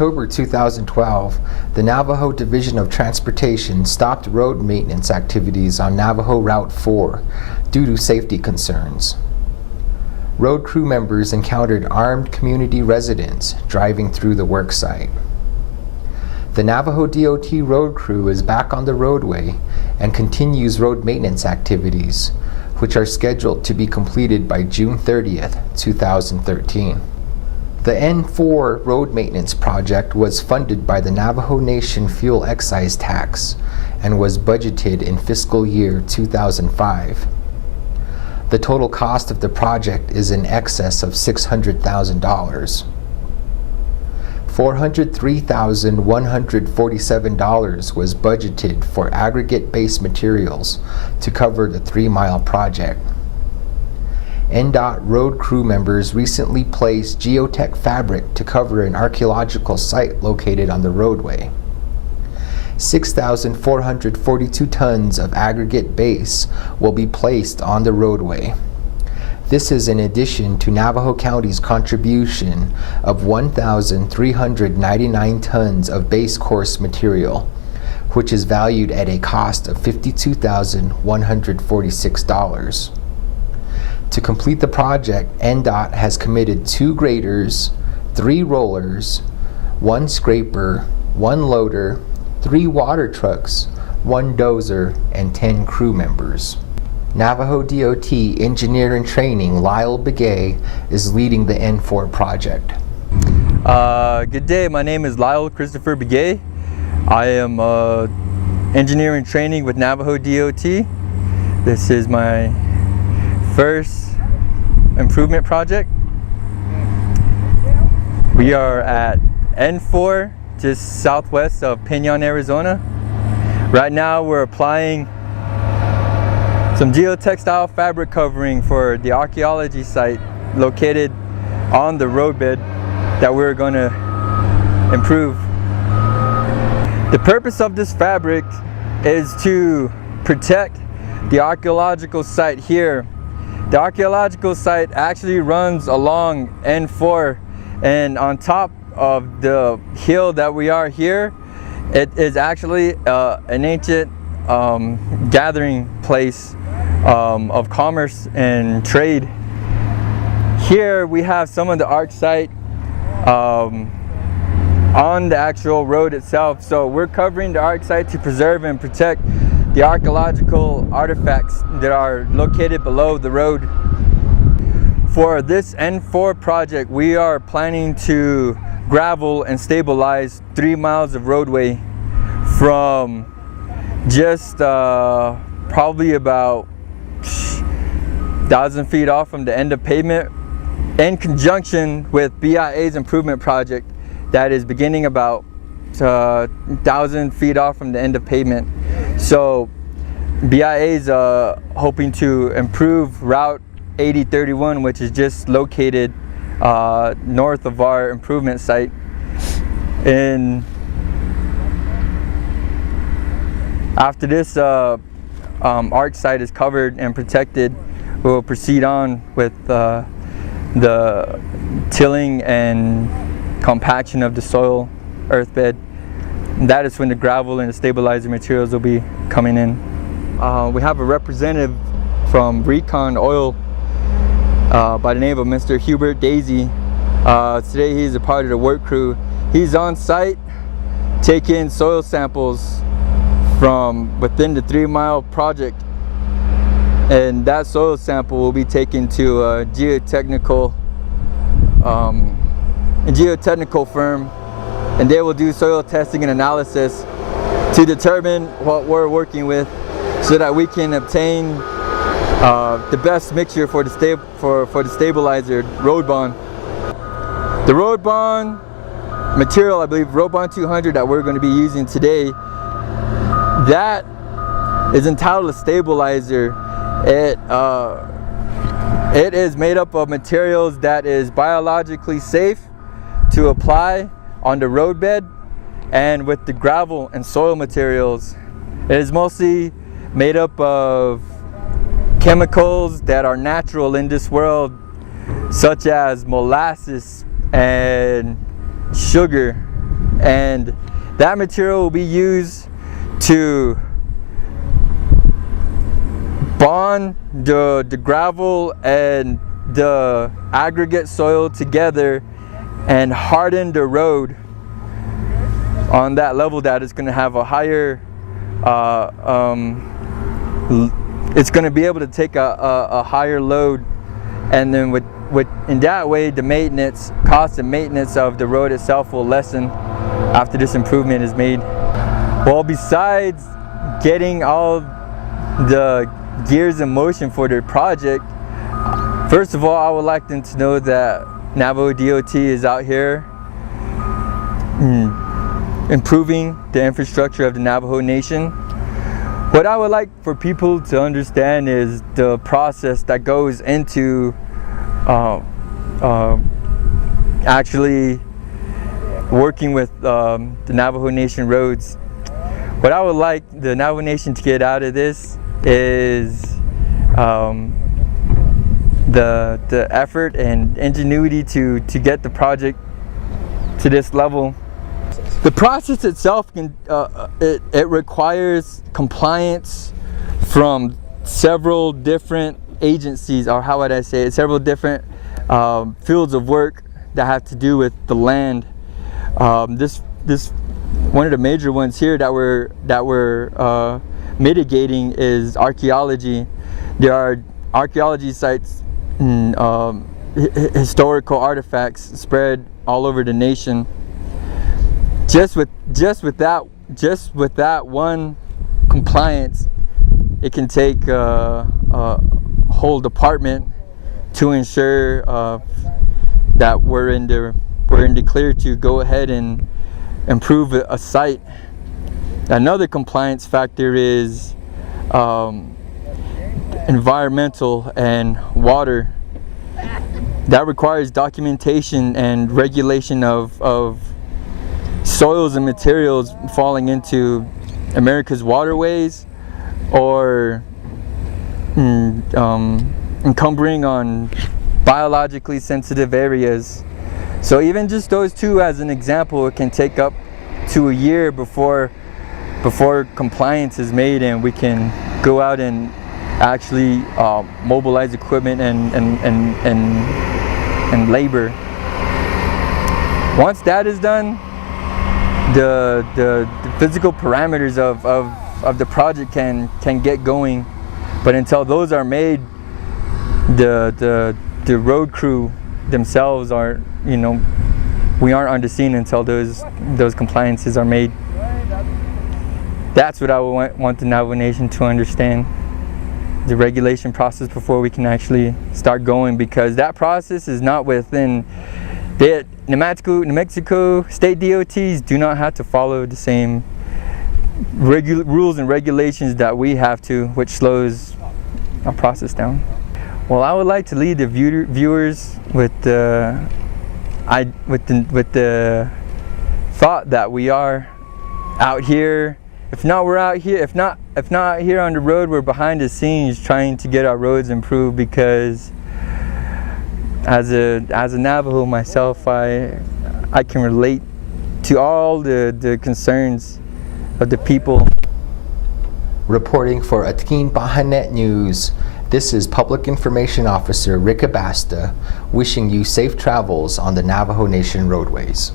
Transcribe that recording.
October 2012, the Navajo Division of Transportation stopped road maintenance activities on Navajo Route 4 due to safety concerns. Road crew members encountered armed community residents driving through the work site. The Navajo DOT road crew is back on the roadway and continues road maintenance activities, which are scheduled to be completed by June 30th, 2013. The N4 road maintenance project was funded by the Navajo Nation Fuel Excise Tax and was budgeted in fiscal year 2005. The total cost of the project is in excess of $600,000. $403,147 was budgeted for aggregate base materials to cover the 3-mile project. NDOT road crew members recently placed geotech fabric to cover an archaeological site located on the roadway. 6,442 tons of aggregate base will be placed on the roadway. This is in addition to Navajo County's contribution of 1,399 tons of base course material, which is valued at a cost of $52,146. To complete the project, NDOT has committed 2 graders, 3 rollers, 1 scraper, 1 loader, 3 water trucks, 1 dozer, and 10 crew members. Navajo DOT Engineer in Training Lyle Begay is leading the N4 project. Good day, my name is Lyle Christopher Begay. I am engineer in training with Navajo DOT. This is my first improvement project. We are at N4, just southwest of Pinon, Arizona. Right now we're applying some geotextile fabric covering for the archaeology site located on the roadbed that we're going to improve. The purpose of this fabric is to protect the archaeological site here. The archaeological site actually runs along N4, and on top of the hill that we are here, it is actually an ancient gathering place of commerce and trade. Here we have some of the arch site on the actual road itself, so we're covering the arch site to preserve and protect the archaeological artifacts that are located below the road. For this N4 project, we are planning to gravel and stabilize 3 miles of roadway from just probably about 1,000 feet off from the end of pavement, in conjunction with BIA's improvement project that is beginning about 1,000 feet off from the end of pavement. So BIA is hoping to improve Route 8031, which is just located north of our improvement site. And after this arch site is covered and protected, we'll proceed on with the tilling and compaction of the soil earth bed. And that is when the gravel and the stabilizer materials will be coming in. We have a representative from Recon Oil by the name of Mr. Hubert Daisy. Today he's a part of the work crew. He's on site taking soil samples from within the 3-mile project, and that soil sample will be taken to a geotechnical firm, and they will do soil testing and analysis to determine what we're working with, so that we can obtain the best mixture for the stabilizer road bond. The road bond material, I believe road bond 200 that we're going to be using today, that is entitled a stabilizer. It is made up of materials that is biologically safe to apply on the roadbed, and with the gravel and soil materials, it is mostly made up of chemicals that are natural in this world, such as molasses and sugar. and that material will be used to bond the gravel and the aggregate soil together and harden the road on that level that it's going to have a higher it's going to be able to take a higher load, and then with in that way the cost of maintenance of the road itself will lessen after this improvement is made. Well, besides getting all the gears in motion for the project, first of all, I would like them to know that Navajo DOT is out here improving the infrastructure of the Navajo Nation. What I would like for people to understand is the process that goes into actually working with the Navajo Nation roads. What I would like the Navajo Nation to get out of this is the effort and ingenuity to get the project to this level. The process itself it requires compliance from several different agencies, or how would I say it, several different fields of work that have to do with the land. This one of the major ones here that we're mitigating is archaeology. There are archaeology sites and historical artifacts spread all over the nation. Just with that one compliance, it can take a whole department to ensure that we're in the clear to go ahead and improve a site. Another compliance factor is environmental and water. That requires documentation and regulation of soils and materials falling into America's waterways, or encumbering on biologically sensitive areas. So even just those two as an example, it can take up to a year before compliance is made and we can go out and actually mobilize equipment and labor. Once that is done, the physical parameters of the project can get going, but until those are made, the road crew themselves are, we aren't on the scene until those compliances are made. That's what I would want the Navajo Nation to understand, the regulation process before we can actually start going, because that process is not within New Mexico state DOTs do not have to follow the same rules and regulations that we have to, which slows our process down. Well, I would like to lead the viewers with the thought that we are out here. If not out here on the road, we're behind the scenes trying to get our roads improved, because as a Navajo myself, I can relate to all the concerns of the people. Reporting for Atkin Bahanet News, this is Public Information Officer Rick Abasta wishing you safe travels on the Navajo Nation roadways.